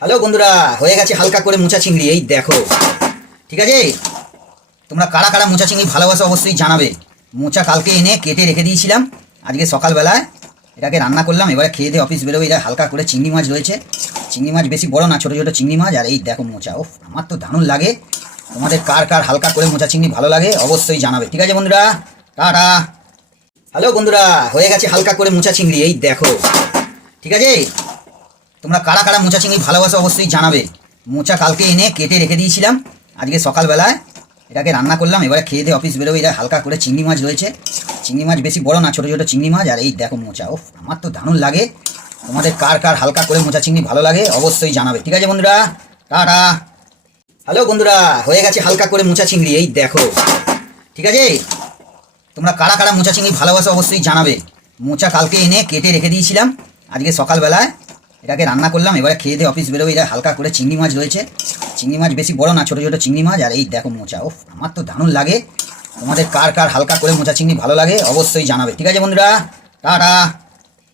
Hello বন্ধুরা, হয়ে গেছে হালকা করে মোচা চিংড়ি। এই দেখো, ঠিক আছে। তোমরা কারা কারা মোচা চিংড়ি ভালোবাসো অবশ্যই জানাবে। মোচা কালকে এনে কেটে রেখে দিয়েছিলাম, আজকে সকালবেলায় এটাকে রান্না করলাম। এবারে খেয়ে দিয়ে অফিস বেরোবে। এটা হালকা করে চিংড়ি মাছ রয়েছে, চিংড়ি মাছ বেশি বড় না, ছোটো ছোটো চিংড়ি মাছ। আর এই দেখো মোচা, ও আমার তো দারুণ লাগে। তোমাদের কার কার হালকা করে মোচা চিংড়ি ভালো লাগে অবশ্যই জানাবে। ঠিক আছে বন্ধুরা, টাটা। হ্যালো বন্ধুরা, হয়ে গেছে হালকা করে মোচা চিংড়ি। এই দেখো, ঠিক আছে। তোমরা কারা কারা মোচা চিংড়ি ভালোবাসো অবশ্যই জানাবে। মোচা কালকে এনে কেটে রেখে দিয়েছিলাম, আজকে সকালবেলায় এটাকে রান্না করলাম। এবারে খেয়ে দিয়ে অফিস বেরোবে। এটা হালকা করে চিংড়ি মাছ রয়েছে, চিংড়ি মাছ বেশি বড় না, ছোটো ছোটো চিংড়ি মাছ। আর এই দেখো মোচা, ও আমার তো দারুণ লাগে। তোমাদের কার কার হালকা করে মোচা চিংড়ি ভালো লাগে অবশ্যই জানাবে। ঠিক আছে বন্ধুরা, টাটা। হ্যালো বন্ধুরা, হয়ে গেছে হালকা করে মোচা চিংড়ি। এই দেখো, ঠিক আছে। তোমরা কারা কারা মোচা চিংড়ি ভালোবাসো অবশ্যই জানাবে। মোচা কালকে এনে কেটে রেখে দিয়েছিলাম, আজকে সকালবেলায় এটাকে রান্না করলাম। এবারে খেয়ে দিয়ে অফিস বেরোবে। এটা হালকা করে চিংড়ি মাছ রয়েছে, চিংড়ি মাছ বেশি বড় না, ছোটো ছোটো চিংড়ি মাছ। আর এই দেখো মোচা, ও আমার তো দারুণ লাগে। তোমাদের কার কার হালকা করে মোচা চিংড়ি ভালো লাগে অবশ্যই জানাবে। ঠিক আছে বন্ধুরা, টাটা।